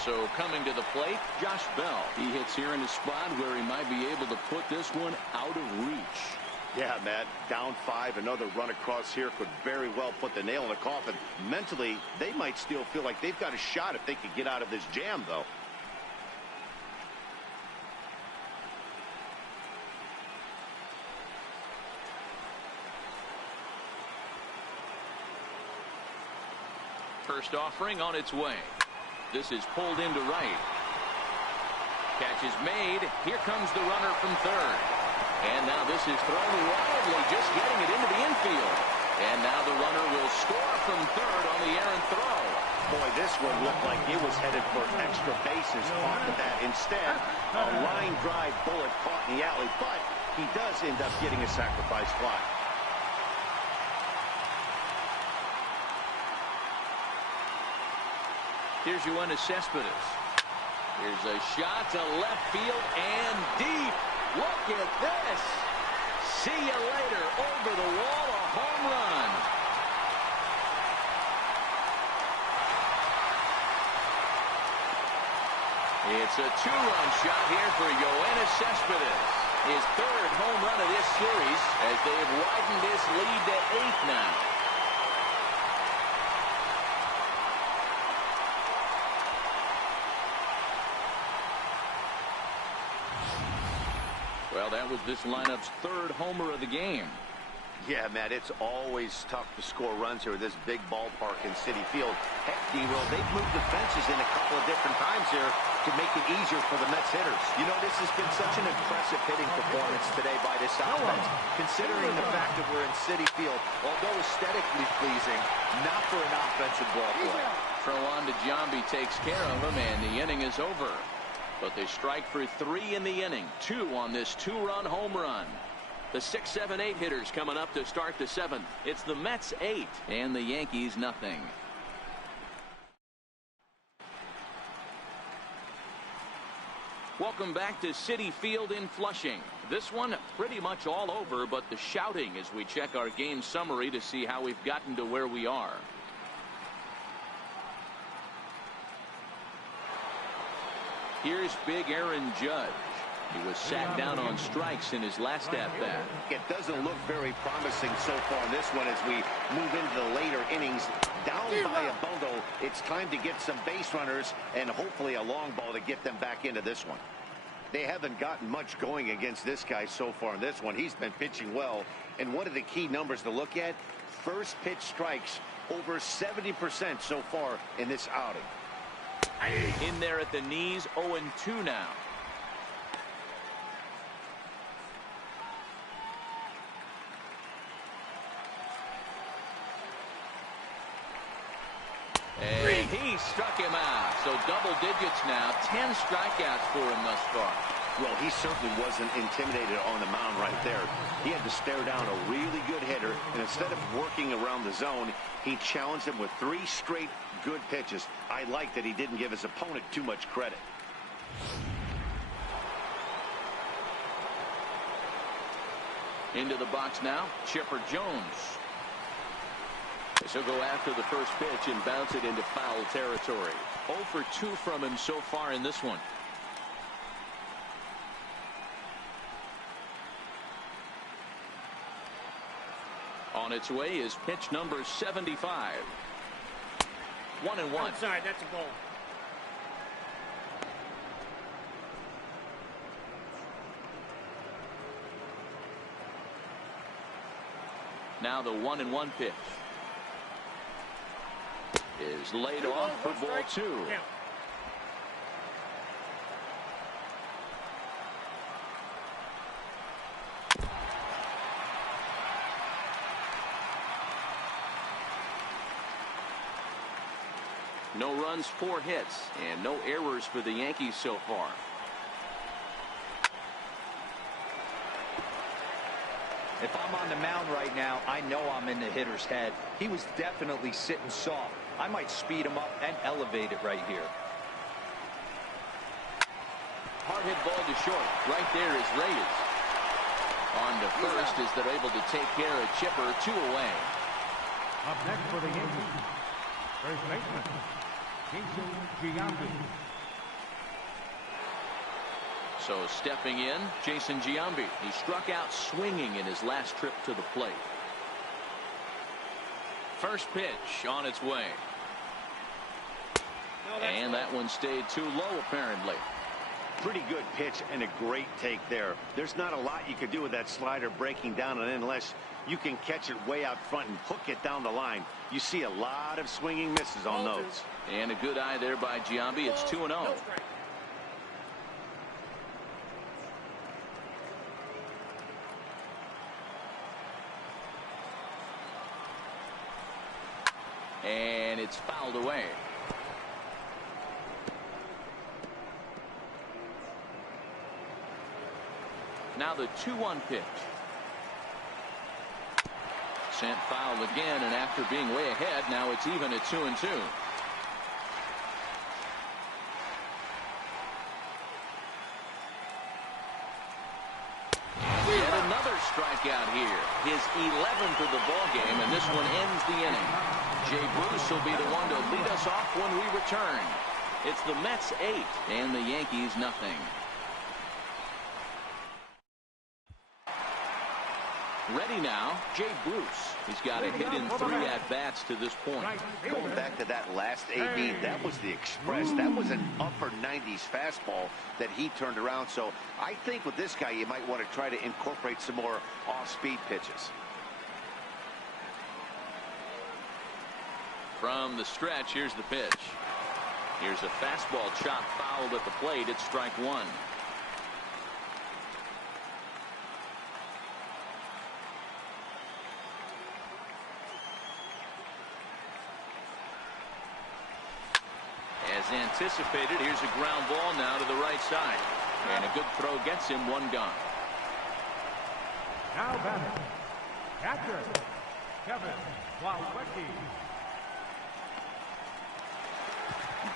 So coming to the plate, Josh Bell. He hits here in a spot where he might be able to put this one out of reach. Yeah, Matt, down 5, another run across here could very well put the nail in the coffin. Mentally, they might still feel like they've got a shot if they could get out of this jam, though. First offering on its way. This is pulled into right. Catch is made. Here comes the runner from 3rd. And now this is thrown wildly, just getting it into the infield. And now the runner will score from 3rd on the errant throw. Boy, this one looked like it was headed for extra bases off of that. Instead, a line drive bullet caught in the alley, but he does end up getting a sacrifice fly. Here's Yoenis Cespedes. Here's a shot to left field and deep. Look at this. See you later. Over the wall, a home run. It's a two-run shot here for Yoenis Cespedes. His third home run of this series as they have widened this lead to 8 now. Well, that was this lineup's third homer of the game. Yeah, Matt, it's always tough to score runs here at this big ballpark in Citi Field. Heck, D-Roll, they've moved the fences in a couple of different times here to make it easier for the Mets hitters. You know, this has been such an impressive hitting performance today by this offense, considering the fact that we're in Citi Field, although aesthetically pleasing, not for an offensive ball play. Throw on to Giambi takes care of him, and the inning is over. But they strike for 3 in the inning, 2 on this 2-run home run. The 6, 7, 8 hitters coming up to start the 7th. It's the Mets 8 and the Yankees nothing. Welcome back to Citi Field in Flushing. This one pretty much all over, but the shouting as we check our game summary to see how we've gotten to where we are. Here's big Aaron Judge. He was sat down on strikes in his last at-bat. It doesn't look very promising so far in this one as we move into the later innings. Down by a bundle, it's time to get some base runners and hopefully a long ball to get them back into this one. They haven't gotten much going against this guy so far in this one. He's been pitching well. And one of the key numbers to look at, first pitch strikes over 70% so far in this outing. In there at the knees, 0-2 now. And he struck him out. So double digits now. 10 strikeouts for him thus far. Well, he certainly wasn't intimidated on the mound right there. He had to stare down a really good hitter, and instead of working around the zone, he challenged him with 3 straight good pitches. I like that he didn't give his opponent too much credit. Into the box now, Chipper Jones. So go after the first pitch and bounce it into foul territory. 0 for 2 from him so far in this one. On its way is pitch number 75. 1-1. Outside, that's a ball. Now the 1-1 pitch is laid off for ball 2. Yeah. No runs, 4 hits, and no errors for the Yankees so far. If I'm on the mound right now, I know I'm in the hitter's head. He was definitely sitting soft. I might speed him up and elevate it right here. Hard hit ball to short. Right there is Reyes. On to first as they're able to take care of Chipper. 2 away. Up next for the Yankees, first baseman, Giambi. So stepping in, Jason Giambi. He struck out swinging in his last trip to the plate. First pitch on its way. And that one stayed too low apparently. Pretty good pitch and a great take there. There's not a lot you could do with that slider breaking down and in unless you can catch it way out front and hook it down the line. You see a lot of swinging misses on those. And a good eye there by Giambi. It's 2-0. And it's fouled away. Now the 2-1 pitch. Sent foul again, and after being way ahead, now it's even at 2-2. Yet another strikeout here. His 11th of the ball game, and this one ends the inning. Jay Bruce will be the one to lead us off when we return. It's the Mets 8 and the Yankees nothing. Ready now, Jay Bruce. He's got a hit in 3 at-bats to this point. Going back to that last AB, that was the express. That was an upper 90s fastball that he turned around. So I think with this guy, you might want to try to incorporate some more off-speed pitches. From the stretch, here's the pitch. Here's a fastball chop fouled at the plate. It's strike 1. As anticipated, here's a ground ball now to the right side. And a good throw gets him 1 gone. Now batting, catcher, Kevin Plawecki.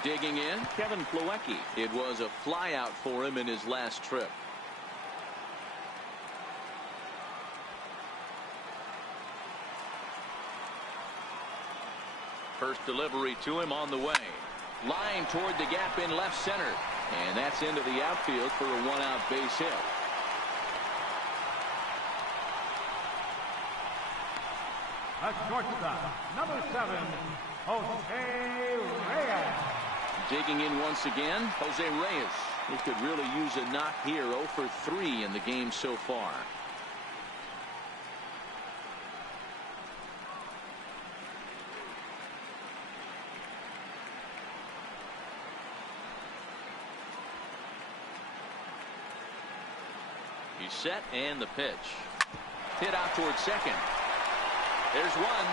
Digging in, Kevin Plawecki. It was a flyout for him in his last trip. First delivery to him on the way. Line toward the gap in left center. And that's into the outfield for a 1-out base hit. A shortstop, number 7, Jose Reyes. Digging in once again, Jose Reyes. He could really use a knock here. 0 for 3 in the game so far. He's set, and the pitch. Hit out towards second. There's one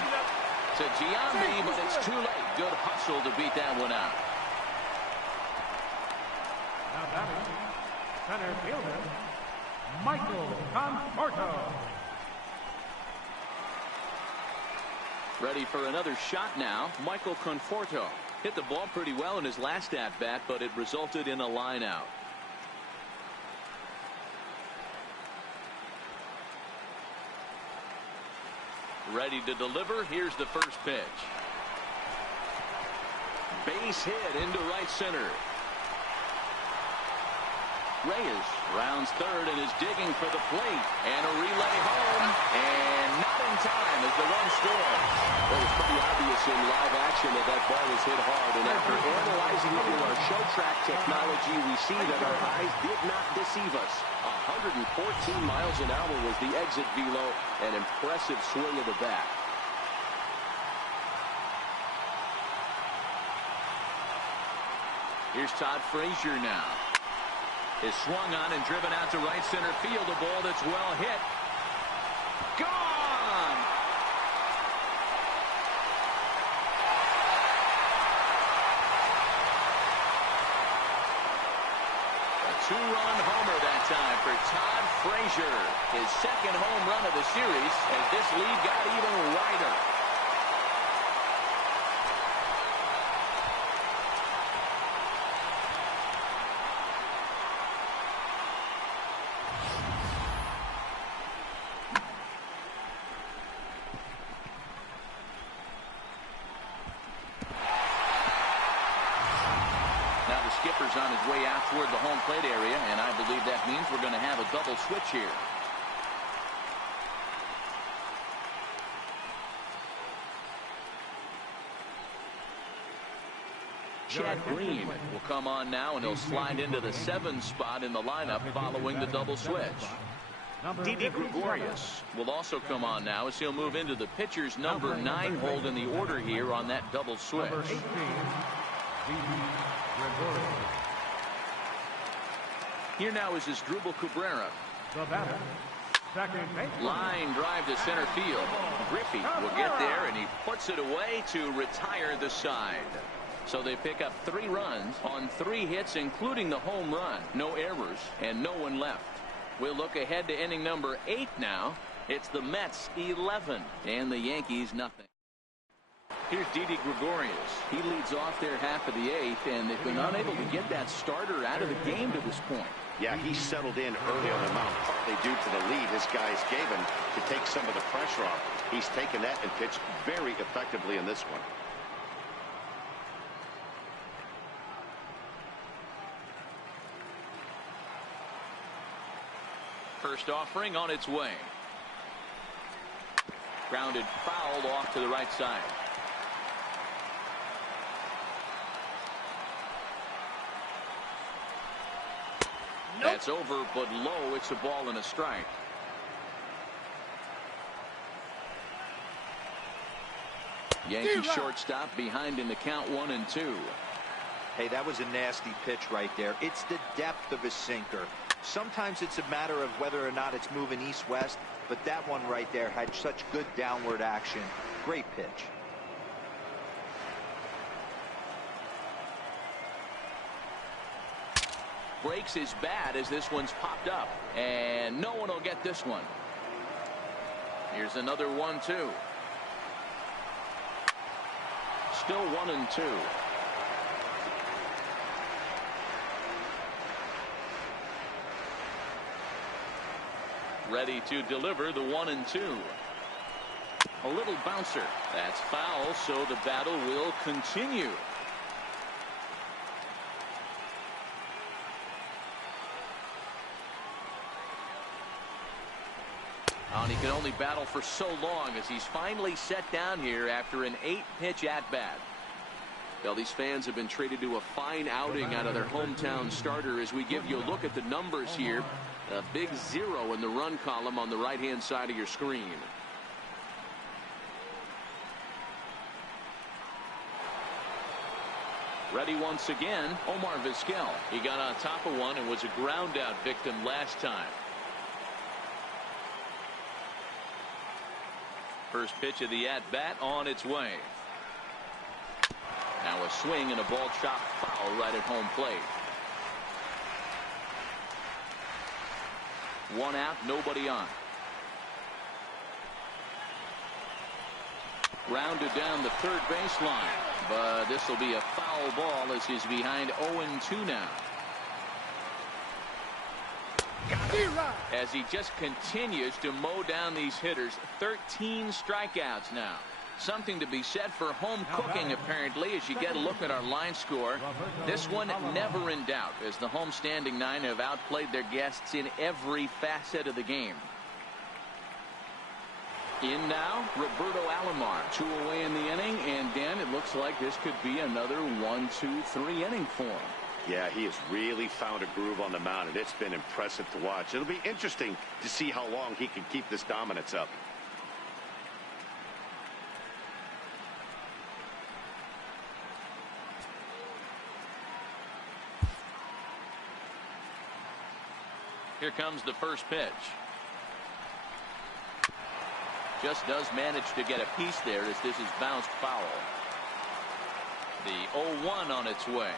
to Giambi, but it's too late. Good hustle to beat that one out. Now batting, center fielder, Michael Conforto. Ready for another shot now. Michael Conforto hit the ball pretty well in his last at-bat, but it resulted in a line out. Ready to deliver. Here's the first pitch. Base hit into right center. Reyes rounds third and is digging for the plate. And a relay home. And not in time as the run scores. It was pretty obvious in live action that that ball was hit hard. And after analyzing it with our show track technology, we see that our eyes did not deceive us. 114 miles an hour was the exit velo. An impressive swing of the bat. Here's Todd Frazier now. Is swung on and driven out to right center field. A ball that's well hit. Gone! A 2-run homer that time for Todd Frazier. His second home run of the series as this lead got even wider. Skipper's on his way out toward the home plate area, and I believe that means we're going to have a double switch here. Chad Green will come on now, and he'll slide into the 7 spot in the lineup following the double switch. Didi Gregorius will also come on now as he'll move into the pitcher's number 9 hold in the order here on that double switch. Here now is Asdrubal Cabrera. The batter, second base. Line drive to center field. Griffey will get there, and he puts it away to retire the side. So they pick up 3 runs on 3 hits, including the home run. No errors and no one left. We'll look ahead to inning number 8 now. It's the Mets 11 and the Yankees nothing. Here's Didi Gregorius. He leads off their half of the eighth, and they've been unable to get that starter out of the game to this point. Yeah, he settled in early on the mound, partly due to the lead his guys gave him to take some of the pressure off. He's taken that and pitched very effectively in this one. First offering on its way. Grounded fouled off to the right side. Nope. That's over, but low. It's a ball and a strike. Yankee shortstop behind in the count 1-2. Hey, that was a nasty pitch right there. It's the depth of a sinker. Sometimes it's a matter of whether or not it's moving east-west, but that one right there had such good downward action. Great pitch. Breaks his bat as this one's popped up, and no one will get this one. Here's another 1-2. Still 1-2. Ready to deliver the 1-2. A little bouncer. That's foul, so the battle will continue. And he can only battle for so long as he's finally set down here after an 8-pitch at-bat. Well, these fans have been treated to a fine outing out of their hometown starter as we give you a look at the numbers here. A big 0 in the run column on the right-hand side of your screen. Ready once again, Omar Vizquel. He got on top of one and was a ground-out victim last time. First pitch of the at-bat on its way. Now a swing and a ball chopped foul right at home plate. One out, nobody on. Grounded down the third baseline, but this will be a foul ball as he's behind 0-2 now. As he just continues to mow down these hitters. 13 strikeouts now. Something to be said for home cooking, apparently, as you get a look at our line score. This one never in doubt, as the home standing 9 have outplayed their guests in every facet of the game. In now, Roberto Alomar. 2 away in the inning, and Dan, it looks like this could be another 1-2-3 inning for him. Yeah, he has really found a groove on the mound, and it's been impressive to watch. It'll be interesting to see how long he can keep this dominance up. Here comes the first pitch. Just does manage to get a piece there as this is bounced foul. The 0-1 on its way.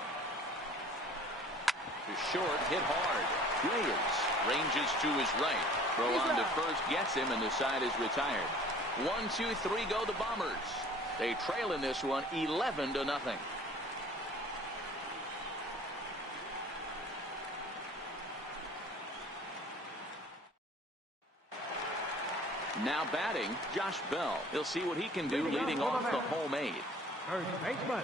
To short, hit hard. Reyes ranges to his right. Throw on to first gets him, and the side is retired. 1-2-3 go the Bombers. They trail in this one 11-0. Now batting, Josh Bell. He'll see what he can do leading off the home 8. First baseman.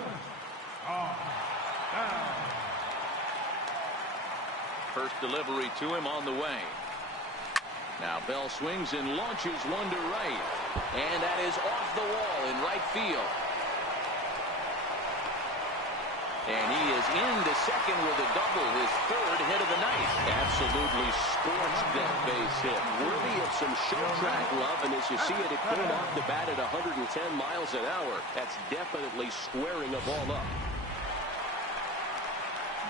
First delivery to him on the way. Now Bell swings and launches one to right. And that is off the wall in right field. And he is into second with a double, his 3rd hit of the night. Absolutely scorched that base hit. Worthy of some show track love, and as you see it, it came off the bat at 110 miles an hour. That's definitely squaring a ball up.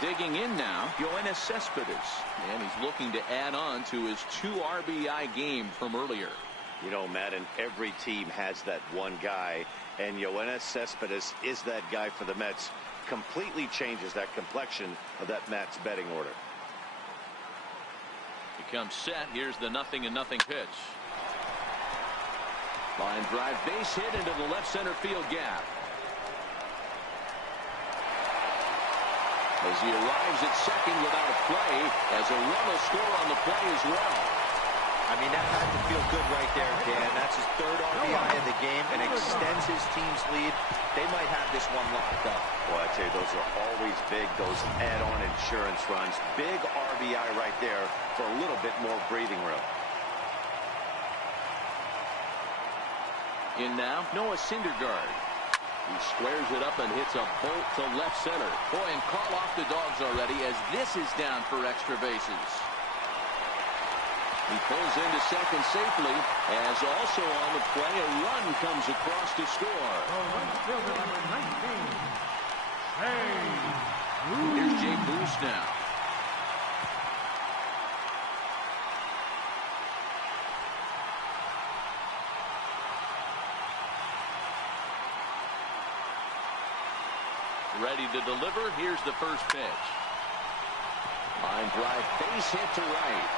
Digging in now, Yoenis Cespedes. And he's looking to add on to his 2 RBI game from earlier. You know, Madden, every team has that one guy, and Yoenis Cespedes is that guy for the Mets. Completely changes that complexion of that Mets betting order. He comes set. Here's the 0-0 pitch. Line drive base hit into the left center field gap. As he arrives at second without a play, as a run will score on the play as well. I mean, that had to feel good right there, Dan. That's his third RBI of the game and extends his team's lead. They might have this one locked up. Well, I tell you, those are always big, those add-on insurance runs. Big RBI right there for a little bit more breathing room. In now, Noah Syndergaard. He squares it up and hits a bolt to left center. Boy, and call off the dogs already as this is down for extra bases. He pulls into second safely, as also on the play, a run comes across to score. Right fielder number 19. Here's Jay Bruce now. Ready to deliver. Here's the first pitch. Line drive base hit to right.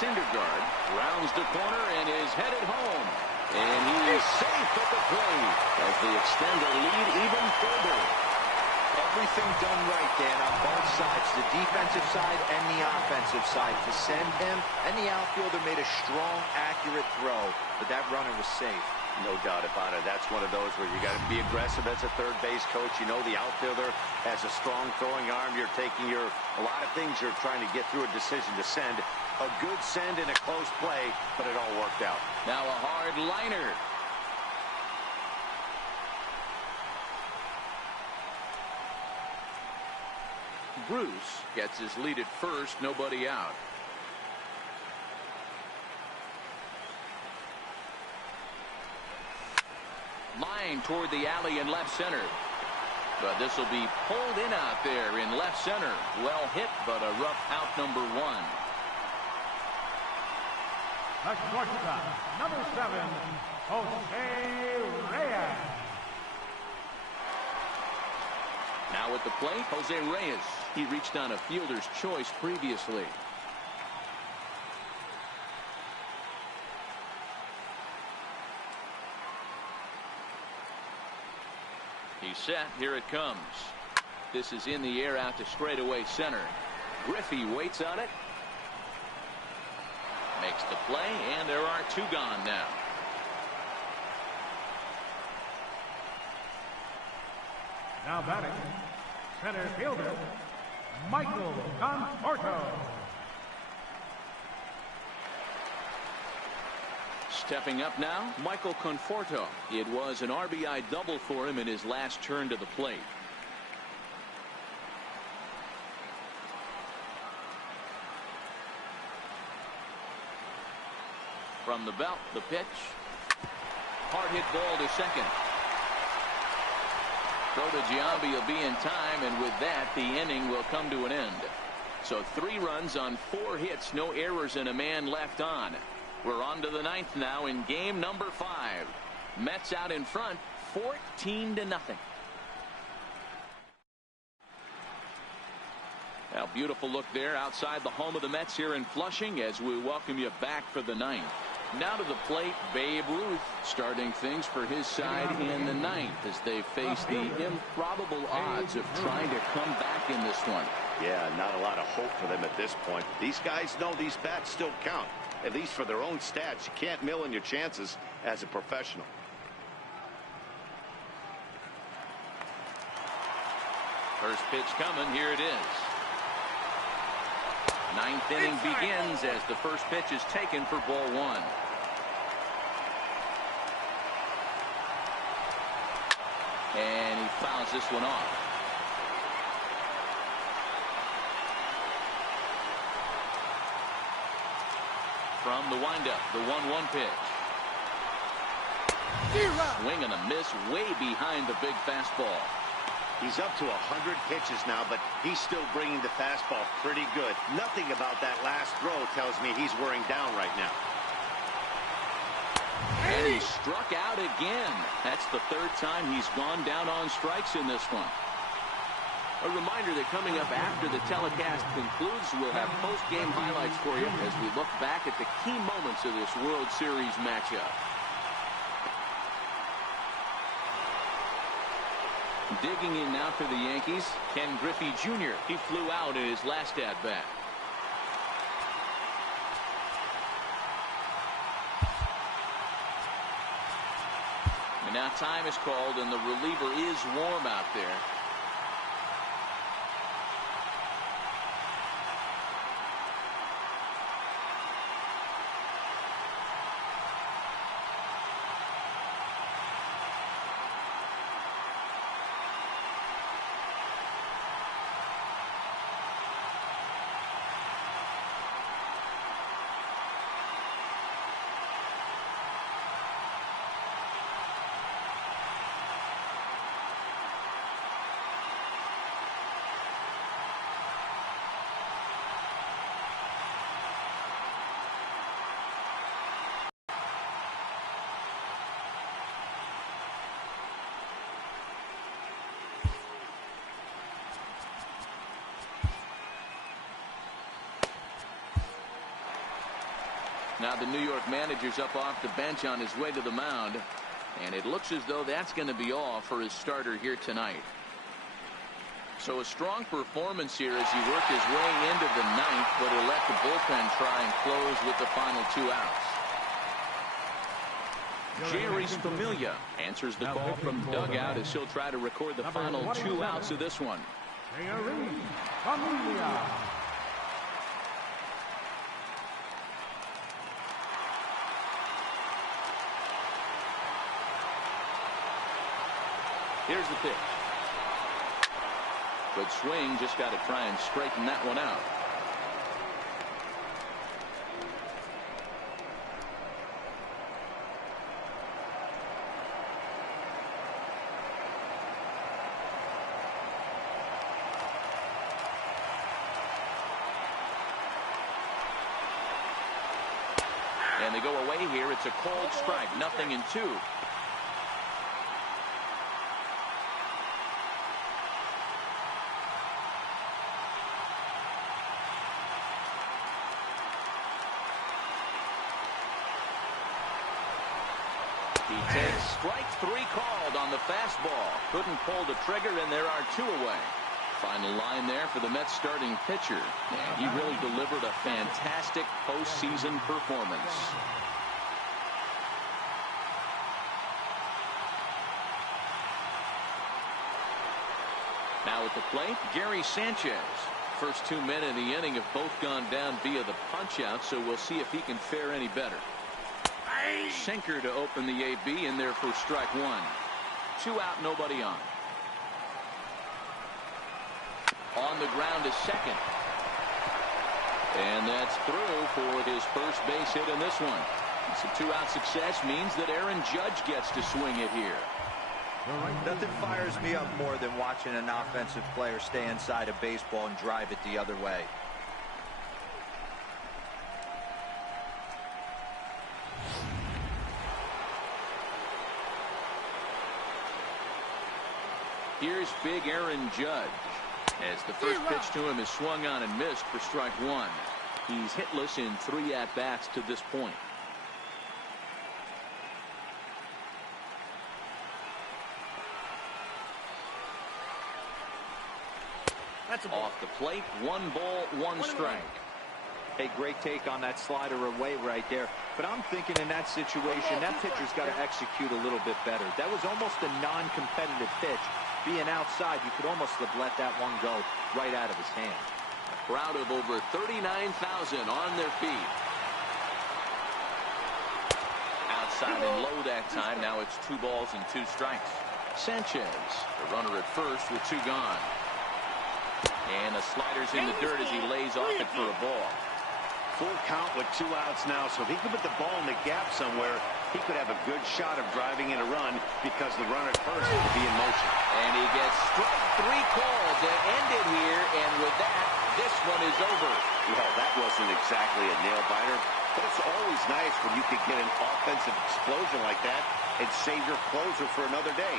Syndergaard rounds the corner and is headed home. And he's safe at the plate as they extend their lead even further. Everything done right, Dan, on both sides, the defensive side and the offensive side. To send him, and the outfielder made a strong, accurate throw, but that runner was safe. No doubt about it. That's one of those where you got to be aggressive as a third base coach. You know the outfielder has a strong throwing arm. You're taking a lot of things you're trying to get through a decision to send. A good send in a close play, but it all worked out. Now a hard liner. Bruce gets his lead at first, nobody out. Line toward the alley in left center. But this will be pulled in out there in left center. Well hit, but a rough out number one. The shortstop, number 7, Jose Reyes. Now at the plate, Jose Reyes. He reached on a fielder's choice previously. He's set. Here it comes. This is in the air out to straightaway center. Griffey waits on it. Makes the play, and there are two gone now. Now batting, center fielder, Michael Conforto. Stepping up now, Michael Conforto. It was an RBI double for him in his last turn to the plate. From the belt, the pitch. Hard hit ball to second. Throw to Giambi will be in time, and with that, the inning will come to an end. So 3 runs on 4 hits, no errors, and a man left on. We're on to the 9th now in game number 5. Mets out in front, 14-0. Now, beautiful look there outside the home of the Mets here in Flushing as we welcome you back for the 9th. Now to the plate, Babe Ruth starting things for his side in the 9th as they face the improbable odds of trying to come back in this one. Yeah, not a lot of hope for them at this point. These guys know these bats still count, at least for their own stats. You can't mill in your chances as a professional. First pitch coming. Here it is. 9th inning begins as the first pitch is taken for ball 1. And he fouls this one off. From the windup, the 1-1 pitch. Swing and a miss way behind the big fastball. He's up to 100 pitches now, but he's still bringing the fastball pretty good. Nothing about that last throw tells me he's wearing down right now. And he struck out again. That's the 3rd time he's gone down on strikes in this one. A reminder that coming up after the telecast concludes, we'll have post-game highlights for you as we look back at the key moments of this World Series matchup. Digging in now for the Yankees, Ken Griffey Jr. He flew out in his last at-bat. And now time is called, and the reliever is warm out there. Now the New York manager's up off the bench on his way to the mound, and it looks as though that's going to be all for his starter here tonight. So a strong performance here as he worked his way into the ninth, but he let the bullpen try and close with the final 2 outs. Jerry's Familia answers the call from dugout as he'll try to record the final 2 outs of this one. Jerry Familia. Here's the pitch. Good swing, just got to try and straighten that one out. And they go away here. It's a called strike, 0-2. He takes strike 3 called on the fastball. Couldn't pull the trigger, and there are 2 away. Final line there for the Mets starting pitcher. And he really delivered a fantastic postseason performance. Now at the plate, Gary Sanchez. First 2 men in the inning have both gone down via the punch-out, so we'll see if he can fare any better. Sinker to open the AB in there for strike 1. 2 out, nobody on. On the ground is second. And that's through for his first base hit in this one. So 2-out success means that Aaron Judge gets to swing it here. Nothing fires me up more than watching an offensive player stay inside a baseball and drive it the other way. Here's big Aaron Judge. As the first pitch to him is swung on and missed for strike 1. He's hitless in 3 at-bats to this point. That's off the plate. 1 ball, 1 strike. A great take on that slider away right there. But I'm thinking in that situation, that pitcher's got to execute a little bit better. That was almost a non-competitive pitch. Being outside, you could almost have let that one go right out of his hand. A crowd of over 39,000 on their feet. Outside and low that time. Now it's 2 balls and 2 strikes. Sanchez, the runner at first with 2 gone. And the slider's in the dirt as he lays off it for a ball. Full count with 2 outs now, so if he could put the ball in the gap somewhere, he could have a good shot of driving in a run because the runner at first will be in motion. And he gets strike 3 called to end it here, and with that, this one is over. Well, that wasn't exactly a nail-biter, but it's always nice when you can get an offensive explosion like that and save your closer for another day.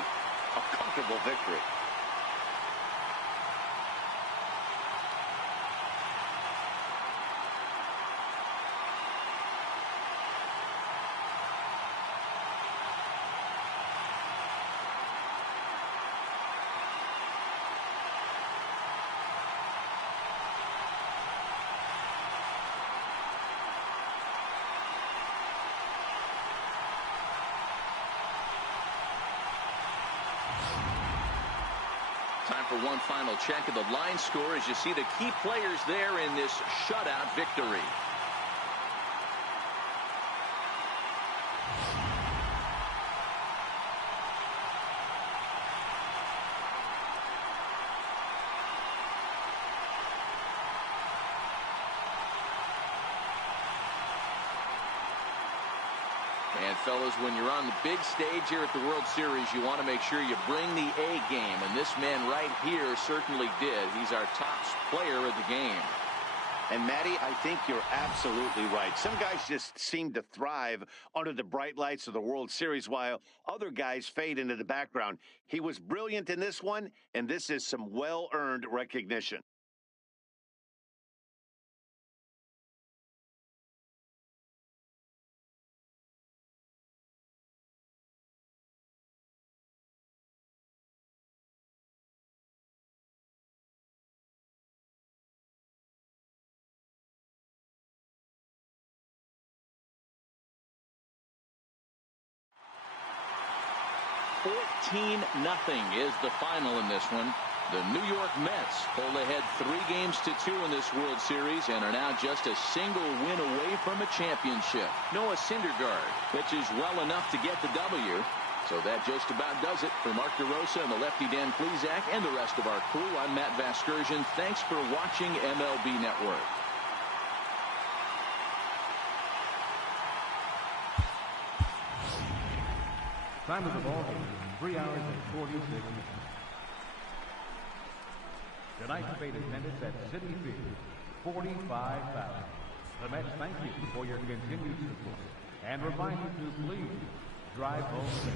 A comfortable victory. Time for one final check of the line score as you see the key players there in this shutout victory. And fellas, when you're on the big stage here at the World Series, you want to make sure you bring the A game. And this man right here certainly did. He's our top player of the game. And Matty, I think you're absolutely right. Some guys just seem to thrive under the bright lights of the World Series while other guys fade into the background. He was brilliant in this one, and this is some well-earned recognition. $14-0 is the final in this one. The New York Mets pulled ahead 3-2 in this World Series and are now just a single win away from a championship. Noah Syndergaard pitches well enough to get the W. So that just about does it. For Mark DeRosa and the lefty Dan Plesac and the rest of our crew, I'm Matt Vasgersian. Thanks for watching MLB Network. Time of the ball game, 3 hours and 46 minutes. Tonight's paid attendance at Citi Field, 45,000. The Mets thank you for your continued support and remind you to please drive home safe.